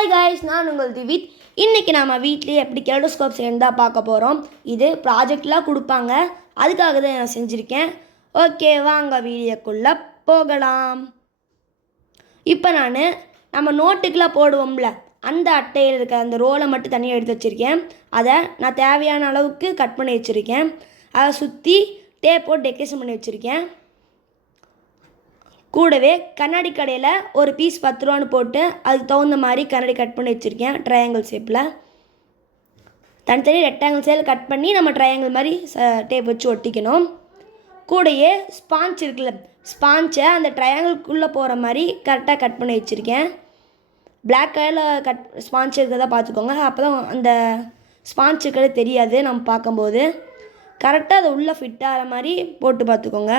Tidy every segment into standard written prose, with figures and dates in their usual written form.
Hi guys, நான் உங்கள் திவித். இன்றைக்கி நம்ம வீட்லேயே எப்படி கெலடோஸ்கோப் செய்யணும் தான் பார்க்க போகிறோம். இது ப்ராஜெக்ட்லாம் கொடுப்பாங்க, அதுக்காக தான் நான் செஞ்சுருக்கேன். ஓகே, வாங்க வீடியோக்குள்ளே போகலாம். இப்போ நம்ம நோட்டுக்கெலாம் போடுவோம்ல, அந்த அட்டையில் இருக்க அந்த ரோலை மட்டும் தனியாக எடுத்து வச்சுருக்கேன். அதை நான் தேவையான அளவுக்கு கட் பண்ணி வச்சுருக்கேன். அதை சுற்றி டேப் போட்டு டெக்கரேஷன் பண்ணி வச்சுருக்கேன். கூடவே கண்ணாடி கடையில் ஒரு பீஸ் 10 ரூபான்னு போட்டு அதுக்கு தகுந்த மாதிரி கண்ணாடி கட் பண்ணி வச்சுருக்கேன். ட்ரையாங்கிள் ஷேப்பில் தனித்தனி ரெக்டாங்கிள் ஷேப்பில் கட் பண்ணி நம்ம ட்ரையாங்கிள் மாதிரி டேப் வச்சு ஒட்டிக்கணும். கூடயே ஸ்பாஞ்ச் இருக்குல்ல, ஸ்பாஞ்சை அந்த ட்ரையாங்கிள்குள்ளே போகிற மாதிரி கரெக்டாக கட் பண்ணி வச்சுருக்கேன். பிளாக் கலரில் ஸ்பாஞ்ச் இருக்கிறதா பார்த்துக்கோங்க, அப்போ தான் அந்த ஸ்பாஞ்ச் இருக்கிறது தெரியாது நம்ம பார்க்கும்போது. கரெக்டாக அது உள்ளே ஃபிட் ஆகிற மாதிரி போட்டு பார்த்துக்கோங்க.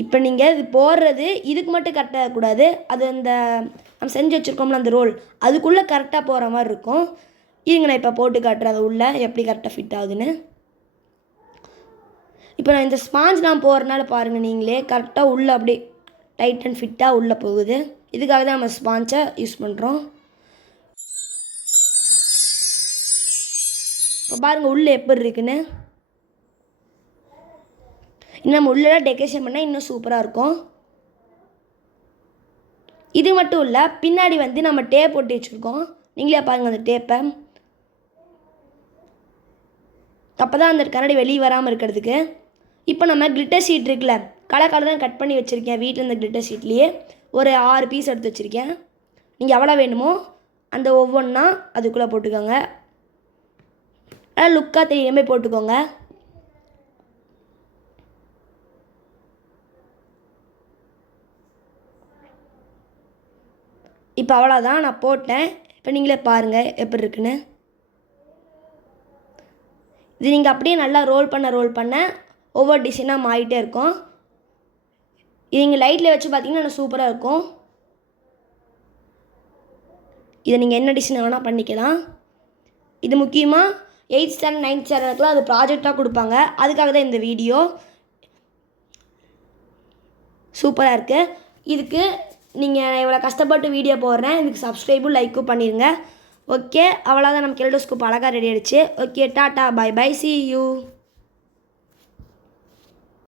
இப்போ நீங்கள் இது போடுறது இதுக்கு மட்டும் கரெக்டாக இருக்கக்கூடாது, அது அந்த நம்ம செஞ்சு வச்சுருக்கோம்ல அந்த ரோல், அதுக்குள்ளே கரெக்டாக போகிற மாதிரி இருக்கும். இதுங்க நான் இப்போ போட்டு காட்டுறேன் அது உள்ளே எப்படி கரெக்டாக ஃபிட் ஆகுதுன்னு. இப்போ நான் இந்த ஸ்பாஞ்ச் நான் போடுறதுனால பாருங்கள், நீங்களே கரெக்டாக உள்ளே அப்படியே டைட் அண்ட் ஃபிட்டாக உள்ளே போகுது. இதுக்காக தான் நம்ம ஸ்பாஞ்சை யூஸ் பண்ணுறோம். இப்போ பாருங்கள் உள்ளே எப்படி இருக்குன்னு. இன்னும் நம்ம உள்ளே டெக்கரேஷன் பண்ணால் இன்னும் சூப்பராக இருக்கும். இது மட்டும் இல்லை, பின்னாடி நம்ம டேப் போட்டு வச்சுருக்கோம். நீங்களே பாருங்கள் அந்த டேப்பை, அப்போ தான் அந்த கண்ணாடி வெளியே வராமல் இருக்கிறதுக்கு. இப்போ நம்ம கிளிட்டர் ஷீட் இருக்குல்ல, கலர் தான் கட் பண்ணி வச்சுருக்கேன். வீட்டில் இந்த கிளிட்டர் ஷீட்லேயே ஒரு 6 பீஸ் எடுத்து வச்சுருக்கேன். நீங்கள் எவ்வளோ வேணுமோ அந்த ஒவ்வொன்றா அதுக்குள்ளே போட்டுக்கோங்க. லுக்காக தெரியாமல் போட்டுக்கோங்க. இப்போ அவ்வளோதான், நான் போட்டேன். இப்போ நீங்களே பாருங்கள் எப்படி இருக்குன்னு. இது நீங்கள் அப்படியே நல்லா ரோல் பண்ண ஒவ்வொரு டிசைனாக மாறிட்டே இருக்கும். இது நீங்கள் லைட்டில் வச்சு பார்த்தீங்கன்னா நல்லா சூப்பராக இருக்கும். இதை நீங்கள் என்ன டிசைன் வேணால் பண்ணிக்கலாம். இது முக்கியமாக 8th ஸ்டாண்டர்ட் 9th ஸ்டாண்டர்டுக்குலாம் அது ப்ராஜெக்டாக கொடுப்பாங்க, அதுக்காக தான் இந்த வீடியோ. சூப்பராக இருக்குது. இதுக்கு நீங்கள் இவ்வளோ கஷ்டப்பட்டு வீடியோ போடுறேன், இதுக்கு சப்ஸ்கிரைபும் லைக்கும் பண்ணிடுங்க. ஓகே, அவ்வளோதான், நம்ம கெலடோஸ்கோப் அழகாக ரெடி ஆகிடுச்சு. Okay, tata, bye bye, see you.